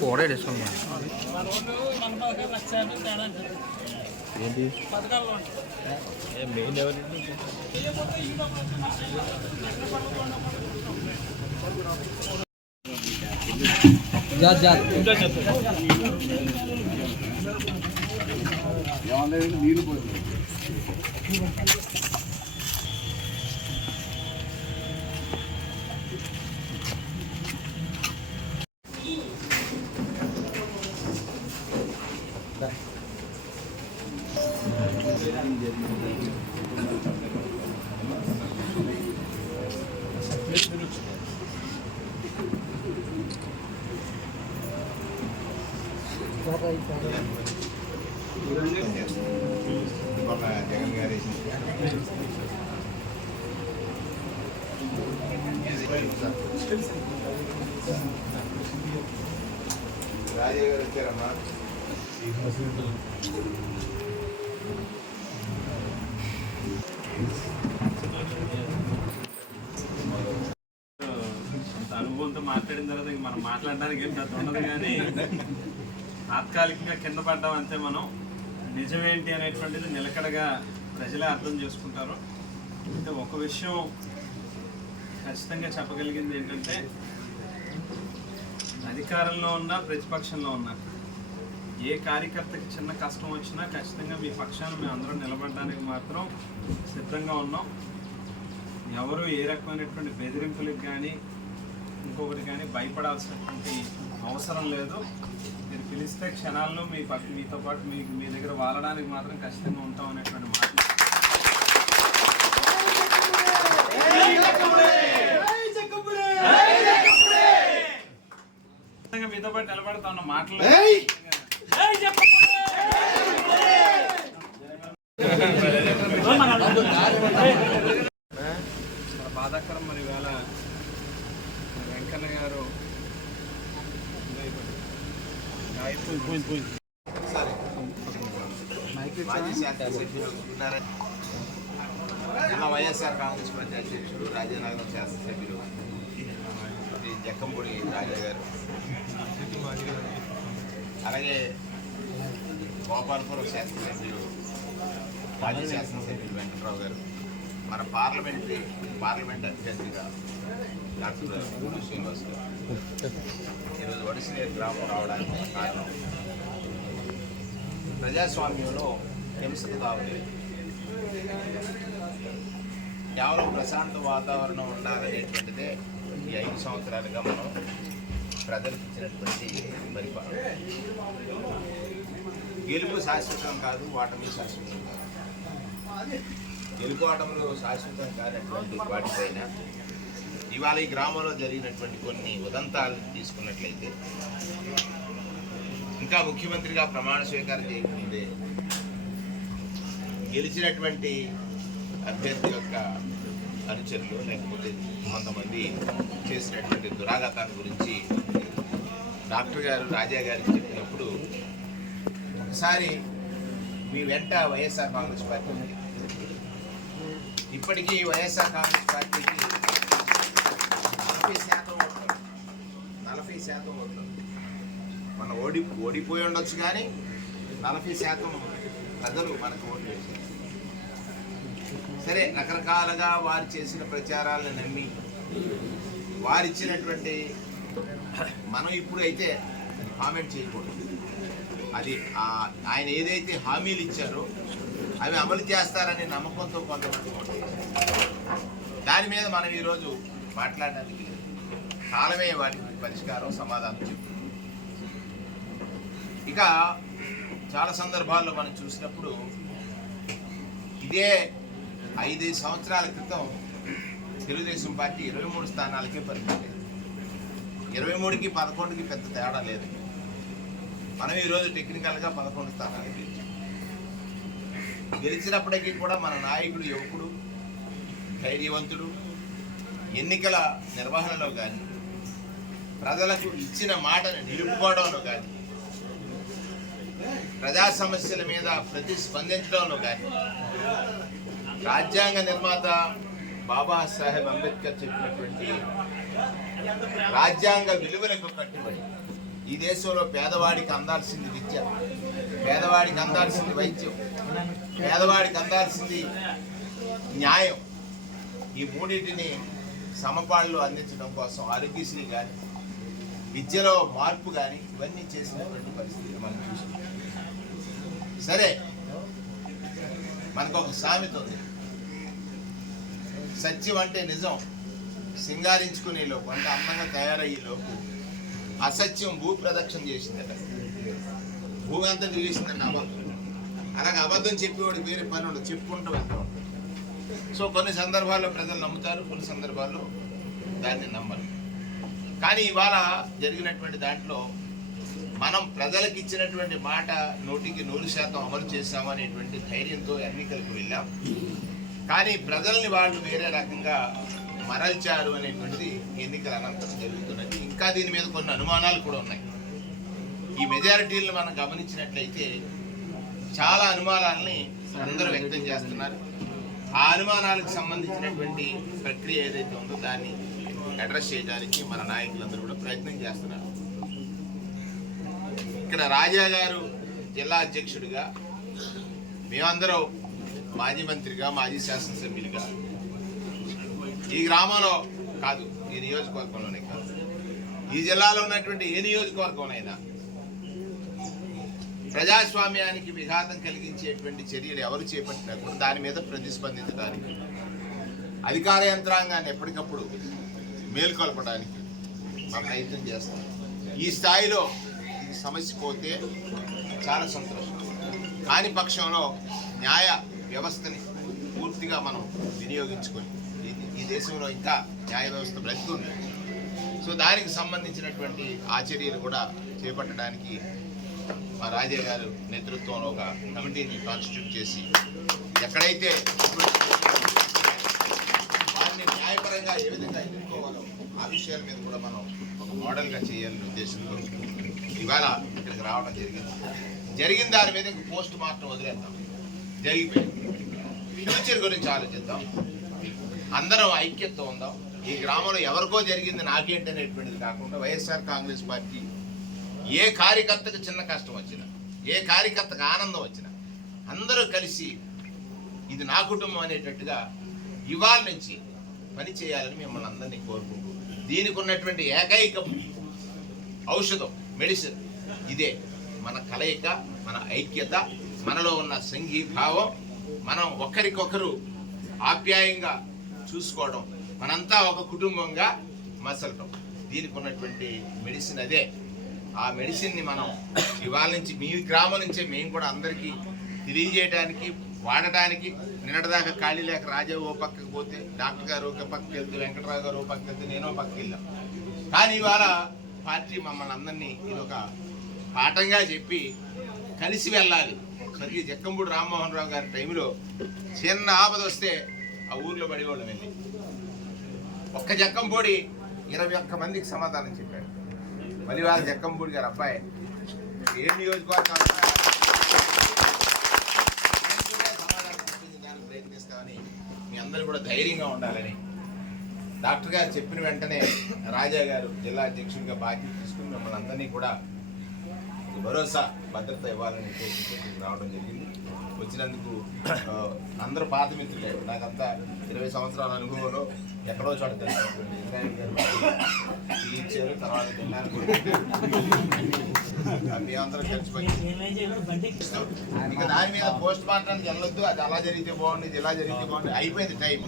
করে রে সময় যা যা। আমাদের নীল జగన్ గారి రాజయ్య గారు వచ్చారమ్మా. అనుభవంతో మాట్లాడిన తర్వాత ఇంక మనం మాట్లాడడానికి ఏం పెద్ద ఉండదు కానీ తాత్కాలికంగా కింద పడ్డాం అంతే మనం. నిజమేంటి అనేటువంటిది నిలకడగా ప్రజలే అర్థం చేసుకుంటారు. అయితే ఒక విషయం ఖచ్చితంగా చెప్పగలిగింది ఏంటంటే అధికారంలో ఉన్నా ప్రతిపక్షంలో ఉన్నా ఏ కార్యకర్తకి చిన్న కష్టం వచ్చినా ఖచ్చితంగా మీ పక్షాన మేము అందరం నిలబడడానికి మాత్రం సిద్ధంగా ఉన్నాం. ఎవరు ఏ రకమైనటువంటి బెదిరింపులకు కానీ ఇంకొకటి కానీ భయపడాల్సినటువంటి అవసరం లేదు. మీరు పిలిస్తే క్షణాల్లో మీ మీతో పాటు మీ మీ దగ్గర వాలడానికి మాత్రం ఖచ్చితంగా ఉంటాం అనేటువంటి మాట. ఖచ్చితంగా మీతో పాటు నిలబడతా ఉన్న మాటలు చాలా బాధాకరం మరి ఇవాళ వెంకన్న గారు పోయింది వైఎస్ఆర్ కాంగ్రెస్ పార్టీ అధ్యక్షుడు రాజానగరం శాసనసభ్యులు జక్కంపూడి రాజా గారు. అలాగే గోపాలపురం శాసనసభ్యులు మాజీ శాసనసభ్యులు వెంకట్రావు గారు. మన పార్లమెంటరీ పార్లమెంట్ అభ్యర్థిగా డాక్టర్ గూడు శ్రీనివాస్ గారు. ఈరోజు వడిసినేరు గ్రామం రావడానికి కారణం ప్రజాస్వామ్యంలో హింసకు తావులేదు కేవలం ప్రశాంత వాతావరణం ఉండాలనేటువంటిదే ఈ ఐదు సంవత్సరాలుగా మనం ప్రజలకు ఇచ్చినటువంటి పరిపాలన. గెలుపు శాశ్వతం కాదు ఓటమి శాశ్వతం కాదు. గెలుపు ఓటములు శాశ్వతం కానటువంటి వాటిపైన ఇవాళ ఈ గ్రామంలో జరిగినటువంటి కొన్ని ఉదంతాలు తీసుకున్నట్లయితే ఇంకా ముఖ్యమంత్రిగా ప్రమాణ స్వీకారం చేయకముందే గెలిచినటువంటి అభ్యర్థి యొక్క అనుచరులు లేకపోతే కొంతమంది చేసినటువంటి దురాఘాతాన్ని గురించి డాక్టర్ గారు రాజా గారికి చెప్పినప్పుడు ఒకసారి మీ వెంట వైఎస్ఆర్ కాంగ్రెస్ పార్టీ ఉంది. ఇప్పటికీ వైఎస్ఆర్ కాంగ్రెస్ పార్టీకి నలభై శాతం ఓట్లు నలభై శాతం ఓట్లు. మన ఓడి ఓడిపోయి ఉండొచ్చు కానీ నలభై శాతం ప్రజలు మనకు ఓట్లు వేశారు. సరే రకరకాలుగా వారు చేసిన ప్రచారాలను నమ్మి వారిచ్చినటువంటి మనం ఇప్పుడు అయితే కామెంట్ చేయకూడదు. అది ఆయన ఏదైతే హామీలు ఇచ్చారో అవి అమలు చేస్తారనే నమ్మకంతో కొంతమంది ఓటు దాని మీద మనం ఈరోజు మాట్లాడడానికి కాలమే వాటికి పరిష్కారం సమాధానం చెప్తుంది ఇక చాలా సందర్భాల్లో మనం చూసినప్పుడు ఇదే ఐదైదు సంవత్సరాల క్రితం తెలుగుదేశం పార్టీ ఇరవై మూడు స్థానాలకే పరిమితి ఇరవై మూడుకి పదకొండుకి పెద్ద తేడా లేదు. మనం ఈరోజు టెక్నికల్గా పదకొండు స్థానాలు గెలిచాం. గెలిచినప్పటికీ కూడా మన నాయకుడు యువకుడు ధైర్యవంతుడు ఎన్నికల నిర్వహణలో కానీ ప్రజలకు ఇచ్చిన మాటను నిలుపుకోవడంలో కానీ ప్రజా సమస్యల మీద ప్రతిస్పందించడంలో కానీ రాజ్యాంగ నిర్మాత బాబాసాహెబ్ అంబేద్కర్ చెప్పినటువంటి రాజ్యాంగ విలువలకు కట్టుబడి ఈ దేశంలో పేదవాడికి అందాల్సింది విద్య పేదవాడికి అందాల్సింది వైద్యం పేదవాడికి అందాల్సింది న్యాయం. ఈ మూడింటిని సమపాళ్ళు అందించడం కోసం ఆరోగ్యశ్రీ కానీ విద్యలో మార్పు కానీ ఇవన్నీ చేసినటువంటి పరిస్థితి మనం సరే మనకు ఒక సామెత ఉంది. సత్యం అంటే నిజం. సింగారించుకునే లోపు అంటే అందంగా తయారయ్యే లోపు అసత్యం భూ ప్రదక్షిణ చేసిందట. భూమి అంతా తిరిగేసిందండి అబద్ధం. అలాగే అబద్ధం చెప్పేవాడు వేరే పని ఉండదు చెప్పుకుంటూ వెళ్తా సో కొన్ని సందర్భాల్లో ప్రజలు నమ్ముతారు కొన్ని సందర్భాల్లో దాన్ని నమ్మరు. కానీ ఇవాళ జరిగినటువంటి దాంట్లో మనం ప్రజలకు ఇచ్చినటువంటి మాట నూటికి నూరు శాతం అమలు చేస్తామనేటువంటి ధైర్యంతో ఎన్నికలకు వెళ్ళాం. కానీ ప్రజల్ని వాళ్ళు వేరే రకంగా మరల్చారు అనేటువంటిది ఎన్నికల అనంతరం జరుగుతున్నది. ఇంకా దీని మీద కొన్ని అనుమానాలు కూడా ఉన్నాయి. ఈ మెజారిటీలను మనం గమనించినట్లయితే చాలా అనుమానాలని అందరూ వ్యక్తం చేస్తున్నారు. ఆ అనుమానాలకు సంబంధించినటువంటి ప్రక్రియ ఏదైతే ఉందో దాన్ని అడ్రస్ చేయడానికి మన నాయకులందరూ కూడా ప్రయత్నం చేస్తున్నారు. ఇక్కడ రాజా గారు జిల్లా అధ్యక్షుడిగా మేమందరం మాజీ మంత్రిగా మాజీ శాసనసభ్యులుగా ఈ గ్రామంలో కాదు ఈ నియోజకవర్గంలోనే కాదు. ఈ జిల్లాలో ఉన్నటువంటి ఏ నియోజకవర్గంలోనైనా ప్రజాస్వామ్యానికి విఘాతం కలిగించేటువంటి చర్యలు ఎవరు చేపట్టినా కూడా దాని మీద ప్రతిస్పందించడానికి అధికార యంత్రాంగాన్ని ఎప్పటికప్పుడు మేల్కొల్పడానికి మా ప్రయత్నం చేస్తాం. ఈ స్థాయిలో ఇది సమస్య పోతే చాలా సంతోషం. కాని పక్షంలో న్యాయ వ్యవస్థని పూర్తిగా మనం వినియోగించుకొని ఈ- ఈ దేశంలో ఇంకా న్యాయ వ్యవస్థ బ్రతుకుంది సో దానికి సంబంధించినటువంటి ఆ చర్యలు కూడా చేపట్టడానికి మా రాజే గారు నేతృత్వంలో ఒక కమిటీని కాన్స్టిట్యూట్ చేసి ఎక్కడైతే వారిని న్యాయపరంగా ఏ విధంగా ఎదుర్కోవాలో ఆ విషయాల మీద కూడా మనం ఒక మోడల్గా చేయాలనే ఉద్దేశంతో ఇవాళ ఇక్కడికి రావడం జరిగింది. జరిగిన దాని మీద ఇంక పోస్ట్ మార్టం వదిలేద్దాం. జరిగిపోయింది. ఫ్యూచర్ గురించి ఆలోచిద్దాం. అందరం ఐక్యత ఉందాం. ఈ గ్రామంలో ఎవరికో జరిగింది నాకేంటి అనేటువంటిది కాకుండా వైఎస్ఆర్ కాంగ్రెస్ పార్టీ ఏ కార్యకర్తకు చిన్న కష్టం వచ్చినా ఏ కార్యకర్తకు ఆనందం వచ్చినా అందరూ కలిసి ఇది నా కుటుంబం అనేటట్టుగా ఇవాళ నుంచి పని చేయాలని మిమ్మల్ని అందరినీ కోరుకుంటూ దీనికి ఉన్నటువంటి ఏకైక ఔషధం మెడిసిన్ ఇదే. మన కలయిక మన ఐక్యత మనలో ఉన్న సంఘీభావం మనం ఒకరికొకరు ఆప్యాయంగా చూసుకోవడం మనంతా ఒక కుటుంబంగా మసలటం. దీనికి ఉన్నటువంటి మెడిసిన్ అదే. ఆ మెడిసిన్ని మనం ఇవాళ నుంచి మీ గ్రామం నుంచే మేము కూడా అందరికీ తెలియజేయడానికి వాడటానికి నిన్నటిదాకా ఖాళీ లేక రాజా ఓ పక్కకు పోతే డాక్టర్ గారు ఒక పక్కకి వెళ్తే వెంకటరావు గారు ఓ పక్కకి వెళ్తే నేను ఓ పక్కకి వెళ్ళాం. కానీ ఇవాళ పార్టీ మమ్మల్ని అందరినీ ఒక పాఠంగా చెప్పి కలిసి వెళ్ళాలి. మరి జక్కంపూడి రామ్మోహన్ రావు గారి టైంలో చిన్న ఆపద వస్తే ఆ ఊర్లో పడేవాళ్ళం వెళ్ళి ఒక్క జక్కంపూడి ఇరవై ఒక్క మందికి సమాధానం చెప్పాడు. మళ్ళీ వాళ్ళ జక్కంపూడి గారు అబ్బాయి. ఏ నియోజకవర్గం సమాధానం ప్రయత్నిస్తామని మీ అందరూ కూడా ధైర్యంగా ఉండాలని డాక్టర్ గారు చెప్పిన వెంటనే రాజా గారు జిల్లా అధ్యక్షుడిగా బాధ్యత తీసుకుని మిమ్మల్ని అందరినీ కూడా భరోసా భద్రత ఇవ్వాలని ఉద్దేశంతో రావడం జరిగింది. వచ్చినందుకు అందరూ పాత మిత్రులే. నాకంతా ఇరవై సంవత్సరాల అనుభవంలో ఎక్కడో చోట తెలిసినటువంటి గారు ఇచ్చారు తర్వాత తిన్నాను కూడా. మేమందరం కలిసిపోయి. దాని మీద పోస్ట్ మార్టానికి వెళ్ళొద్దు అది అలా జరిగితే బాగుంది ఇది ఇలా జరిగితే బాగుంది అయిపోయింది టైం.